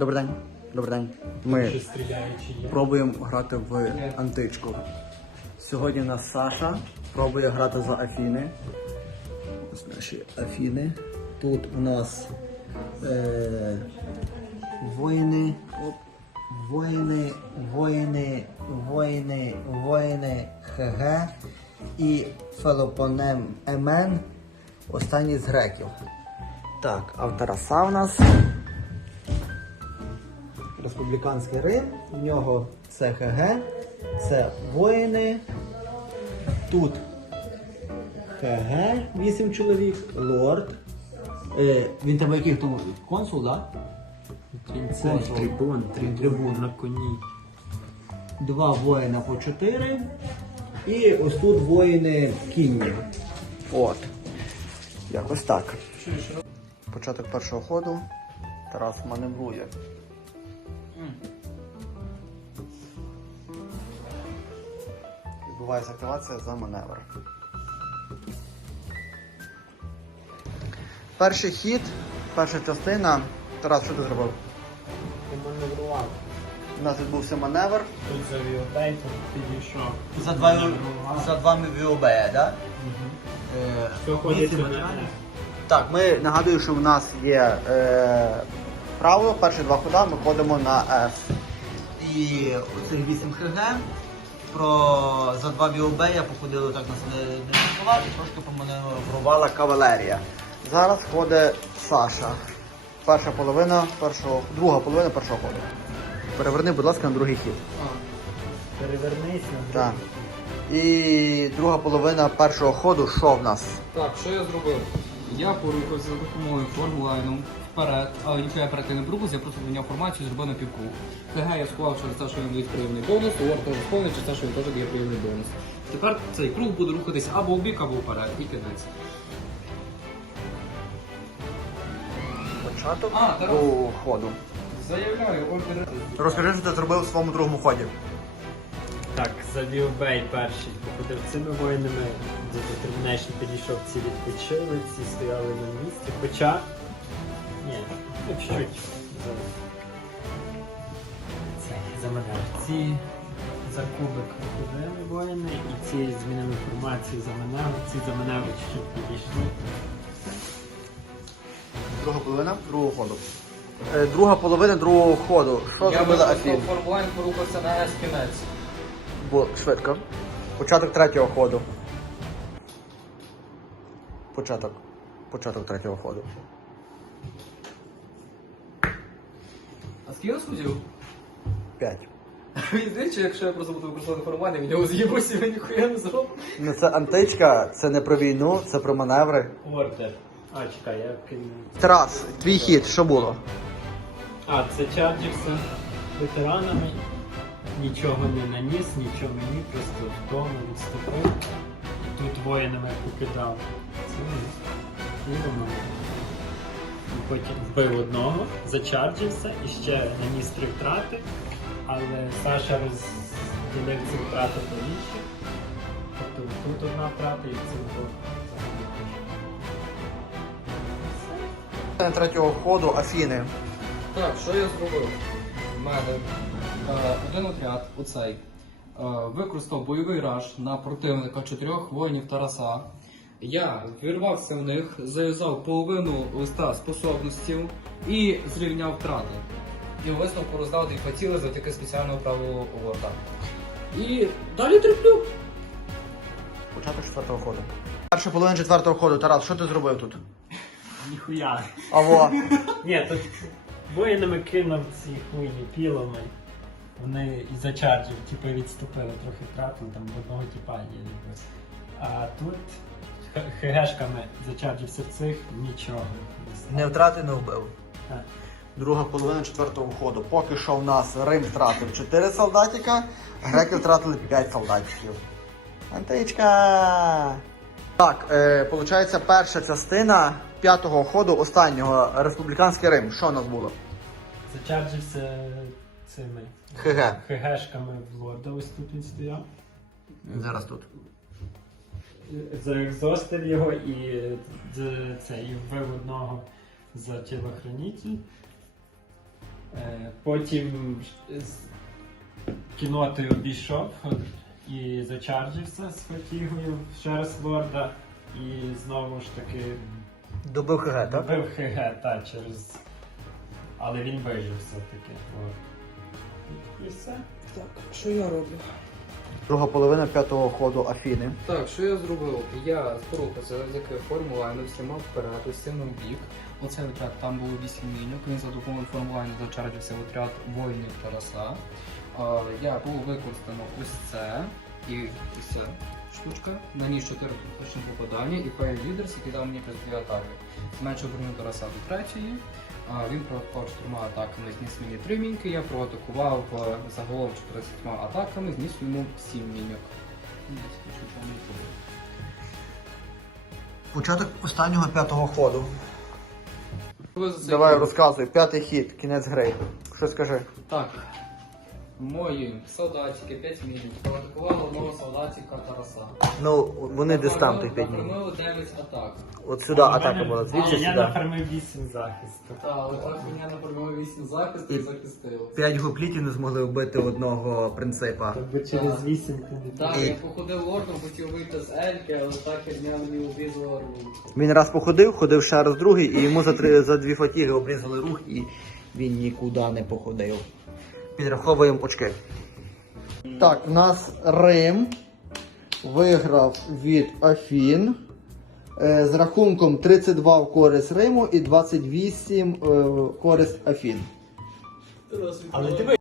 Добрий день. Добрий день. Ми пробуємо грати в античку. Сьогодні у нас Саша пробує грати за Афіни. Ось наші Афіни. Тут у нас е, воїни. Оп, воїни, воїни, воїни, воїни ХГ і Фелопонем Емен. Останній з греків. Так, а в нас республіканський Рим, в нього це ХГ, це воїни. Тут ХГ, 8 чоловік, лорд. Е, він тебе який хто? Консул, так? Це трибун, Трибун. трибун на коні. Два воїна по 4. І ось тут воїни кінні. От. Якось так. Початок першого ходу. Тарас маневрує. Відбувається активація за маневр. Перший хід, перша частина. Тарас, що ти зробив? Ти маневрував. У нас відбувся маневр. Тут завів тайфу, підійшов. За два, Маневрував. за два так? Мгм. Е, Що ходить вісім мене? Так, ми нагадую, що в нас є е, правило, перші два хода ми ходимо на F. І оцих 8 ХГ про за два ВОБ я походили так нас не, не слова і трошки поманеврувала кавалерія. Зараз ходить Саша. Перша половина першого, друга половина першого ходу. Переверни, будь ласка, на другий хід. Перевернись на Так. І друга половина першого ходу, що в нас? Так, що я зробив? Я порухався за допомогою формлайну вперед, але нічого я перед не порухався, я просто поміняв формацію, зробив на півкруг. ТГ я сховав через те, що він дає приємний бонус, УОР теж сповнив через те, що він теж дає приємний бонус. Тепер цей круг буде рухатися або в бік, або вперед, і кінець. Початок А, Тарас. другого ходу. Заявляю, ордер. Розкажи, що ти зробив у своєму другому ході. Так, завів бей перший, походив цими воїнами, до Determination підійшов, ці відпочили, ці стояли на місці. Хоча. Ні, ну чуть-чуть. За... Це, за мене. Ці за кубик ходили воїни, і ці змінили формацію за мене, ці за мене чуть-чуть підійшли. Друга половина другого ходу. Е, друга половина другого ходу. Що Я зробила Афін? формлайн, порухався на S кінець. Бо швидко. Початок третього ходу. Початок. Початок третього ходу. Скільки я схудів? П'ять. Він двічі, якщо я просто буду використовувати формлайн, він його з'їбуся, він ніхуя не зробив. Ну це античка, це не про війну, це про маневри. Ордер. А, чекай, я кину. Тарас, твій хід, що було? А, це чарджився ветеранами. Нічого не наніс, нічого мені, просто вдома відступив. Тут воїнами покидав. Це і воно. Потім вбив одного, зачарджився і ще наніс три втрати, але Саша розділив ці втрати по інших. Тобто тут одна втрата і взагалі теж. Третього ходу Афіни. Так, що я зробив? У мене е, один отряд, оцей, е, використав бойовий раж на противника чотирьох воїнів Тараса. Я вірвався в них, зав'язав половину листа способностей і зрівняв втрати. І у висновку роздав дві поціли за таке спеціального правило Ворда. І далі терплю. Початок четвертого ходу. Перша половина четвертого ходу. Тарас, що ти зробив тут? Ніхуя. Аво. Ні, тут воїнами кинув ці хуйні пілами. Вони і зачарджив, типу відступили, трохи втратили, там в одного типа є ніби. А тут хгшками зачарджився в цих, нічого. не стало. Не вбив. Так. Друга половина четвертого ходу. Поки що в нас Рим втратив 4 солдатика, греки втратили 5 солдатиків. Античка! Так, е, виходить, перша частина п'ятого ходу останнього республіканський Рим. Що у нас було? Зачарджився цими ХГ. хгшками в лорда, ось тут він стояв. Зараз тут. Заекзостив його і з- це, і вбив одного за тілохранитель. Е, Потім з кінотою обійшов і зачарджився з фатігою ще раз лорда. І знову ж таки Добив ХГ, так? Добив ХГ, та, через. Але він вижив все-таки. І все. Так, що я роблю? Друга половина п'ятого ходу Афіни. Так, що я зробив? Я порухався завдяки формулайну, всіма вперед, усім в бік. Оцей отряд там було 8 міньок, він за допомогою формулайну зачарджився отряд воїнів Тараса. Я було використано ось це і ця штучка. Наніс 4 точні попадання і Файл Лідерс, який дав мені плюс 2 атаки. Зменшив броню Тараса до третьої. А, Він проатакував чотирма атаками, зніс мені три міньки, я проатакував е, загалом 14 атаками, зніс йому 7 міньок. Початок останнього п'ятого ходу. Давай розказуй, п'ятий хід, кінець гри. Що скажи? Так. Мої солдатики 5 мінів. Проатакували одного солдатика Тараса. Ну, вони десь там тих 5 мінів. мінут. 9 атак. От сюди атака була, звідси але Я сюди. нафармив 8 захисту. Так мене нафармили 8 захисту і І- захистив. П'ять гоплітів не змогли вбити одного принципа. Тобто через 8 ти Так, я походив лордом, хотів вийти з Ельки, але та херня мені обрізала руку. Він раз походив, ходив ще раз другий, і йому за три за дві фатіги обрізали рух, і він нікуди не походив. Підраховуємо очки. Так, у нас Рим виграв від Афін е, з рахунком 32 в користь Риму і 28 е, в користь Афін. Але диви,